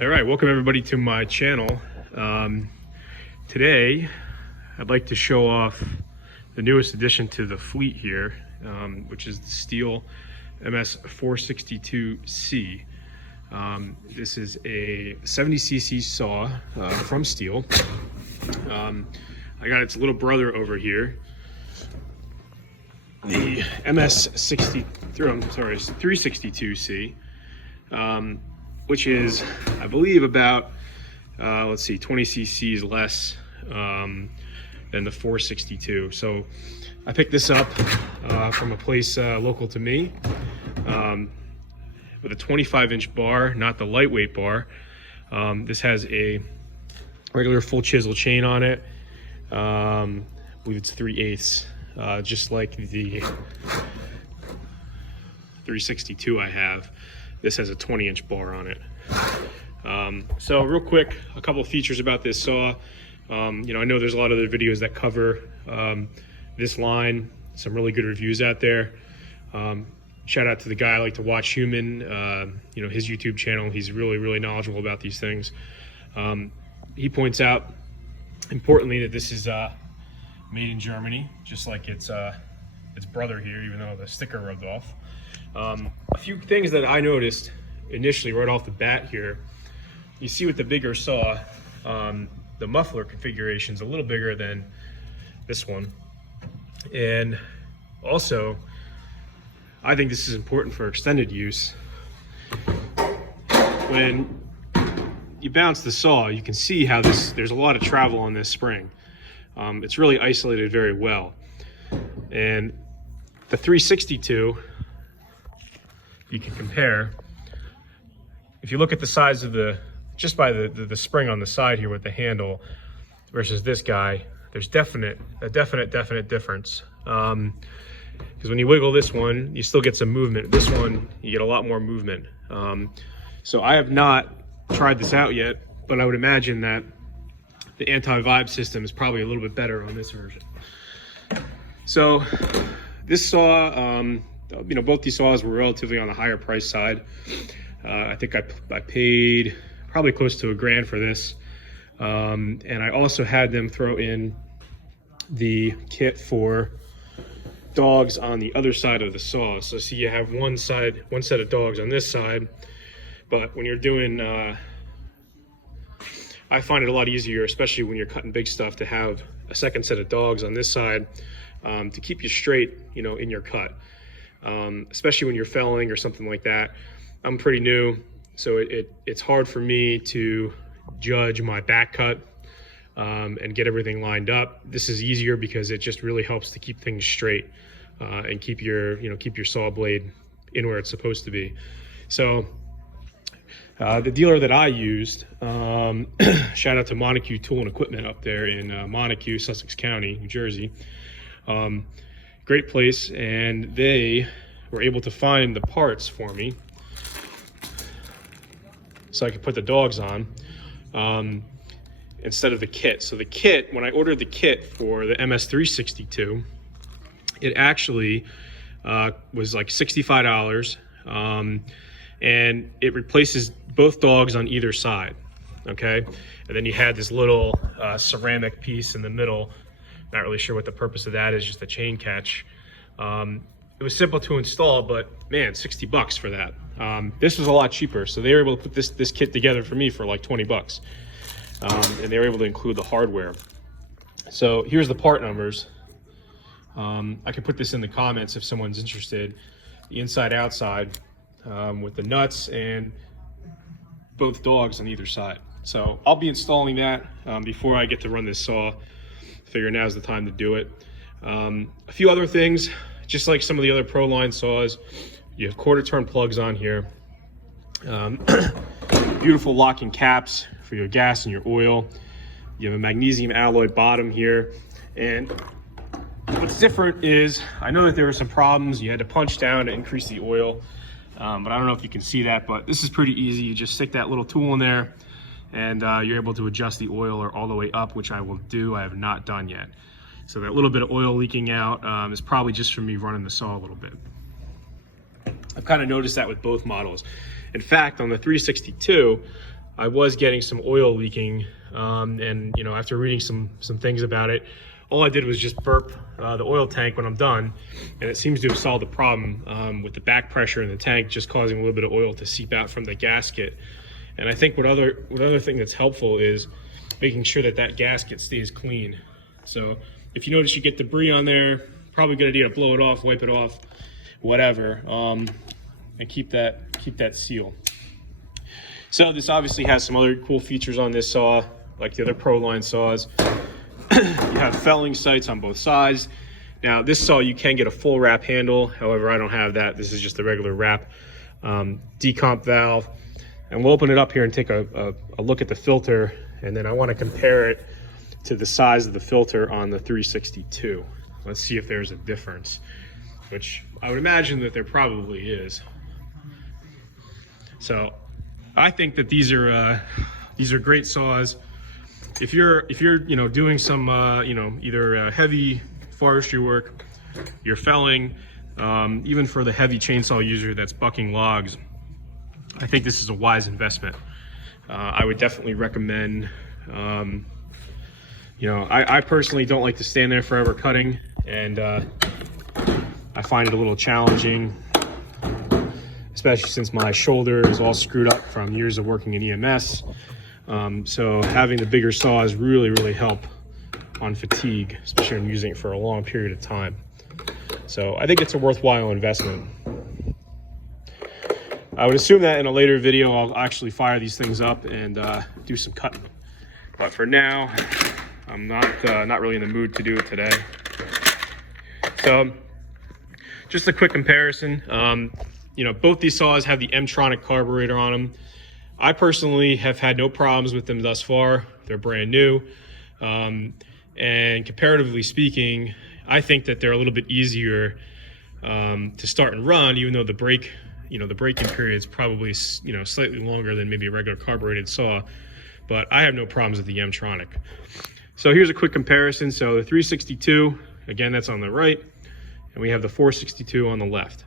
All right, welcome everybody to my channel. Today, I'd like to show off the newest addition to the fleet here, which is the Stihl MS462C. This is a 70cc saw from Stihl. I got its little brother over here, the MS362C, which is, I believe, about 20 cc's less than the 462. So I picked this up from a place local to me, with a 25-inch bar, not the lightweight bar. This has a regular full chisel chain on it. I believe it's 3/8, just like the 362 I have. This has a 20-inch bar on it. So real quick, a couple of features about this saw. I know there's a lot of other videos that cover this line, some really good reviews out there. Shout out to the guy I like to watch, Human, his YouTube channel. He's really knowledgeable about these things. He points out, importantly, that this is made in Germany, just like its brother here, even though the sticker rubbed off. A few things that I noticed initially right off the bat here. You see with the bigger saw, the muffler configuration is a little bigger than this one. And also, I think this is important for extended use. When you bounce the saw, you can see how there's a lot of travel on this spring. It's really isolated very well. And the 362, you can compare. If you look at the size of just by the spring on the side here with the handle versus this guy, there's a definite difference. Because when you wiggle this one, you still get some movement. This one, you get a lot more movement. So I have not tried this out yet, but I would imagine that the anti-vibe system is probably a little bit better on this version. So this saw, both these saws were relatively on the higher price side. I think I paid probably close to $1,000 for this. And I also had them throw in the kit for dogs on the other side of the saw. So see, you have one set of dogs on this side, but when you're doing, I find it a lot easier, especially when you're cutting big stuff, to have a second set of dogs on this side to keep you straight, in your cut. Especially when you're felling or something like that. I'm pretty new, so it's hard for me to judge my back cut and get everything lined up. This is easier because it just really helps to keep things straight and keep your saw blade in where it's supposed to be. So the dealer that I used, shout out to Montague Tool and Equipment up there in Montague, Sussex County, New Jersey. Great place, and they were able to find the parts for me so I could put the dogs on instead of the kit. So the kit, when I ordered the kit for the MS362, it actually was like $65, and it replaces both dogs on either side, okay? And then you had this little ceramic piece in the middle. Not really sure what the purpose of that is, just a chain catch. It was simple to install, but man, $60 for that. This was a lot cheaper, so they were able to put this kit together for me for like $20. And they were able to include the hardware. So here's the part numbers. I could put this in the comments if someone's interested. The inside outside with the nuts and both dogs on either side. So I'll be installing that before I get to run this saw. Figure now's the time to do it. A few other things, just like some of the other Pro Line saws, you have quarter turn plugs on here. Beautiful locking caps for your gas and your oil. You have a magnesium alloy bottom here. And what's different is, I know that there were some problems. You had to punch down to increase the oil. But I don't know if you can see that, but this is pretty easy. You just stick that little tool in there, and you're able to adjust the oil all the way up, which I will do. I have not done yet. So that little bit of oil leaking out is probably just from me running the saw a little bit. I've kind of noticed that with both models. In fact, on the 362, I was getting some oil leaking, and you know, after reading some things about it, all I did was just burp the oil tank when I'm done, and it seems to have solved the problem with the back pressure in the tank just causing a little bit of oil to seep out from the gasket. And I think what other thing that's helpful is making sure that that gasket stays clean. So if you notice you get debris on there, probably a good idea to blow it off, wipe it off, whatever, and keep that seal. So this obviously has some other cool features on this saw, like the other Pro line saws. You have felling sights on both sides. Now this saw, you can get a full wrap handle. However, I don't have that. This is just a regular wrap. Decomp valve. And we'll open it up here and take a look at the filter. And then I want to compare it to the size of the filter on the 362. Let's see if there's a difference, which I would imagine that there probably is. So I think that these are great saws. If you're you know, doing some you know, either heavy forestry work, you're felling, even for the heavy chainsaw user that's bucking logs, I think this is a wise investment. I would definitely recommend. You know, I personally don't like to stand there forever cutting, and I find it a little challenging, especially since my shoulder is all screwed up from years of working in EMS. So having the bigger saws really help on fatigue, especially when I'm using it for a long period of time. So I think it's a worthwhile investment. I would assume that in a later video I'll actually fire these things up and do some cutting. But for now, I'm not really in the mood to do it today. So just a quick comparison. You know, both these saws have the M-tronic carburetor on them. I personally have had no problems with them thus far. They're brand new. And comparatively speaking, I think that they're a little bit easier to start and run, even though the brake, you know, the braking period is probably, you know, slightly longer than maybe a regular carbureted saw. But I have no problems with the M-tronic. So here's a quick comparison. So the 362, again, that's on the right, and we have the 462 on the left.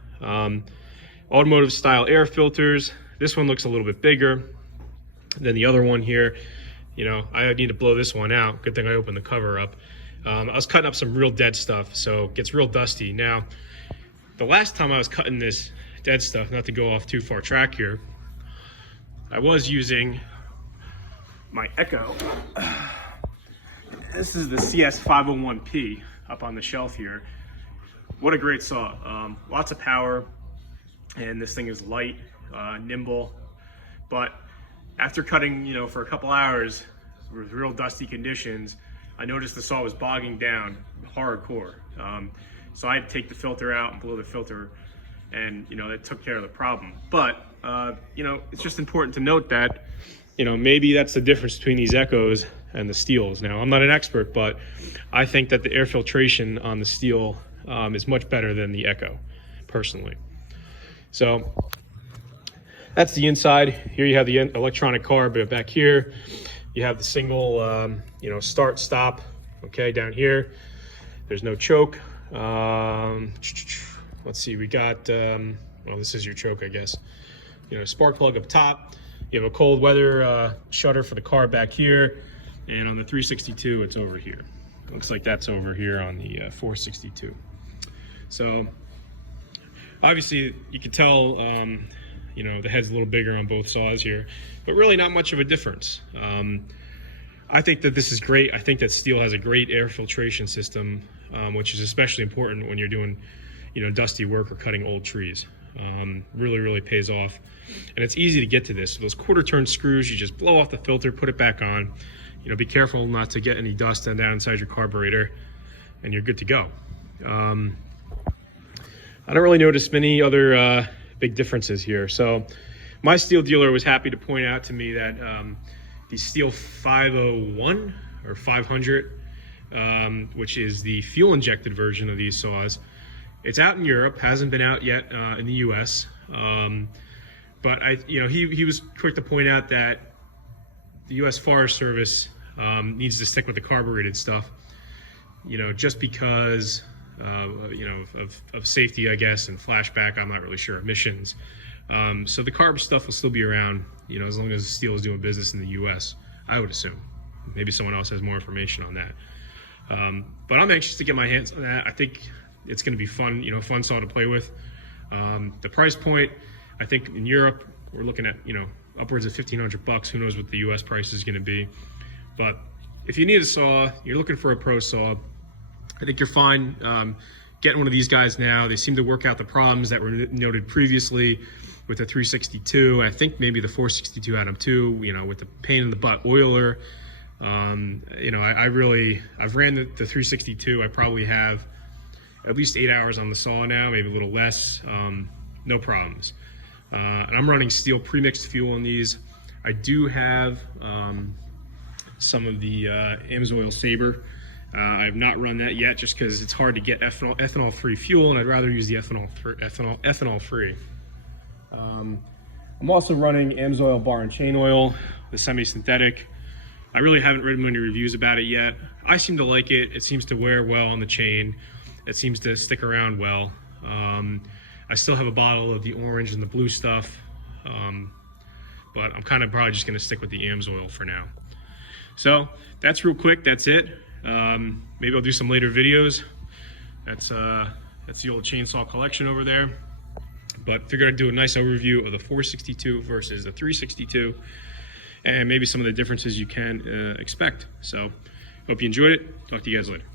Automotive style air filters. This one looks a little bit bigger than the other one here. You know, I need to blow this one out. Good thing I opened the cover up. I was cutting up some real dead stuff, so it gets real dusty. Now, the last time I was cutting this dead stuff, not to go off too far track here, I was using my Echo. This is the CS501P up on the shelf here. What a great saw. Lots of power, and this thing is light, nimble. But after cutting, you know, for a couple hours with real dusty conditions, I noticed the saw was bogging down hardcore. So I had to take the filter out and blow the filter, and you know, that took care of the problem. But you know, it's just important to note that, you know, maybe that's the difference between these Echoes and the Stihls. Now, I'm not an expert, but I think that the air filtration on the Stihl is much better than the Echo, personally. So that's the inside. Here you have the electronic carb, but back here you have the single, you know, start, stop. Okay, down here, there's no choke. Let's see, we got, well, this is your choke, I guess. You know, spark plug up top. You have a cold weather shutter for the car back here. And on the 362, it's over here. Looks like that's over here on the 462. So obviously you can tell, you know, the head's a little bigger on both saws here, but really not much of a difference. I think that this is great. I think that Stihl has a great air filtration system, which is especially important when you're doing, you know, dusty work or cutting old trees. Really pays off, and it's easy to get to this. So those quarter turn screws, you just blow off the filter, put it back on. You know, be careful not to get any dust down inside your carburetor, and you're good to go. I don't really notice many other big differences here. So my Stihl dealer was happy to point out to me that the Stihl 501 or 500, which is the fuel injected version of these saws, it's out in Europe, hasn't been out yet in the US. But you know, he was quick to point out that the US Forest Service needs to stick with the carbureted stuff, you know, just because, you know, of safety, I guess, and flashback, I'm not really sure, emissions. So the carb stuff will still be around, you know, as long as Stihl is doing business in the US, I would assume. Maybe someone else has more information on that. But I'm anxious to get my hands on that. I think it's going to be fun, you know, fun saw to play with. The price point, I think in Europe, we're looking at, you know, upwards of $1,500. Who knows what the US price is going to be. But if you need a saw, you're looking for a pro saw, I think you're fine getting one of these guys now. They seem to work out the problems that were noted previously with the 362. I think maybe the 462 had them too, you know, with the pain in the butt oiler. You know, I've ran the 362. I probably have at least 8 hours on the saw now, maybe a little less. No problems. And I'm running Stihl premixed fuel in these. I do have some of the AMSOIL Sabre. I have not run that yet just because it's hard to get ethanol-free fuel, and I'd rather use the ethanol-free. I'm also running AMSOIL bar and chain oil, the semi-synthetic. I really haven't written many reviews about it yet. I seem to like it. It seems to wear well on the chain. It seems to stick around well. I still have a bottle of the orange and the blue stuff, but I'm kind of probably just going to stick with the AMSOIL for now. So that's real quick. That's it. Maybe I'll do some later videos. That's the old chainsaw collection over there. But figured I'd do a nice overview of the 462 versus the 362, and maybe some of the differences you can expect. So hope you enjoyed it. Talk to you guys later.